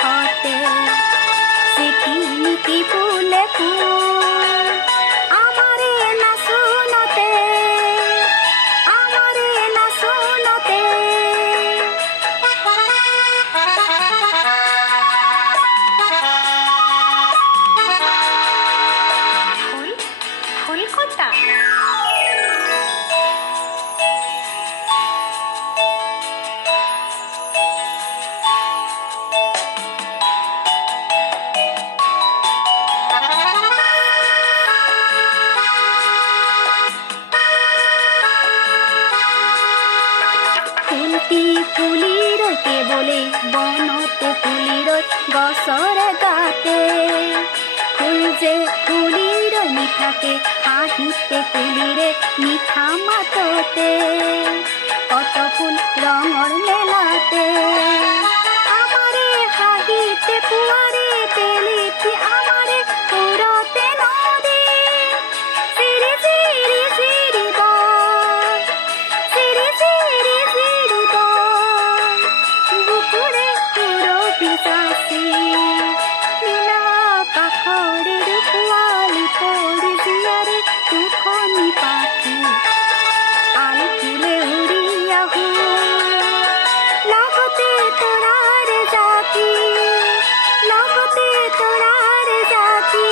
হতে সিকিমিকি ফুলে ফুল আমারে না শুনতে আমারে না শুনতে ফুল ফুল কোথা ফুলটি ফুলির কেবলে বনত ফুলির গছৰ গাতে ফুল যে ফুলির মিঠাতে হাঁহিতে ফুলিৰে মিঠা মাততে কত ফুল ৰঙৰ মেলাতে আমাৰে হাঁহিতে পুৱাৰে বেলিতে আমাৰে পুৰতে নদী চিৰি চিৰি চিৰি বল চিৰি চিৰি চিৰি বল বুকুৰে পুৰবি যাচি নীলা কাষৰে পোৱালি পৰি জীয়াৰে দুখনি পাখি আল ফুলে উৰি আহো লগতে তৰাৰ জাতি লগতে তৰাৰ জাতি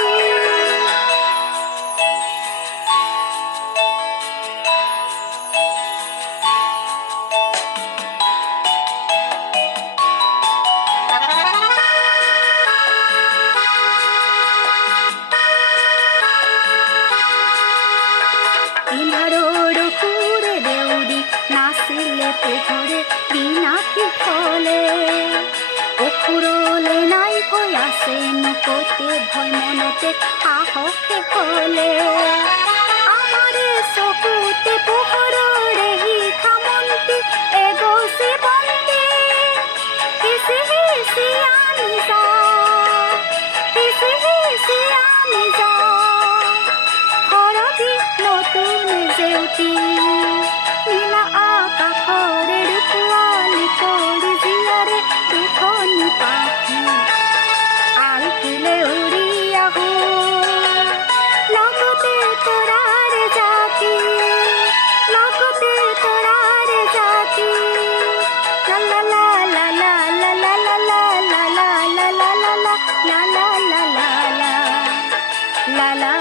ইন্ধাৰৰ সুৰে দেউৰী নাচিলে পোহৰে বিনাশী ফলে অসুৰলে নাই ভয় আছে নকতে ভয় মনতে সাহসে হলে আমাৰে চকুতে পোহৰৰে শিখামন্তি এগছি বন্তি সিঁচি সিঁচি আমি যাওঁ সিঁচি সিঁচি আমি যাওঁ সৰগী নতুন জেউতি নীলা আকাশৰে পোৱালি পৰি জীয়াৰে দুখনি পাখি আল ফুলে উৰি আহো লগতে তৰাৰ জাতি লগতে তৰাৰ জাতি লা লা লা লা লা লা লা লা লা লা লা লা লা লা লা লা লা লা লা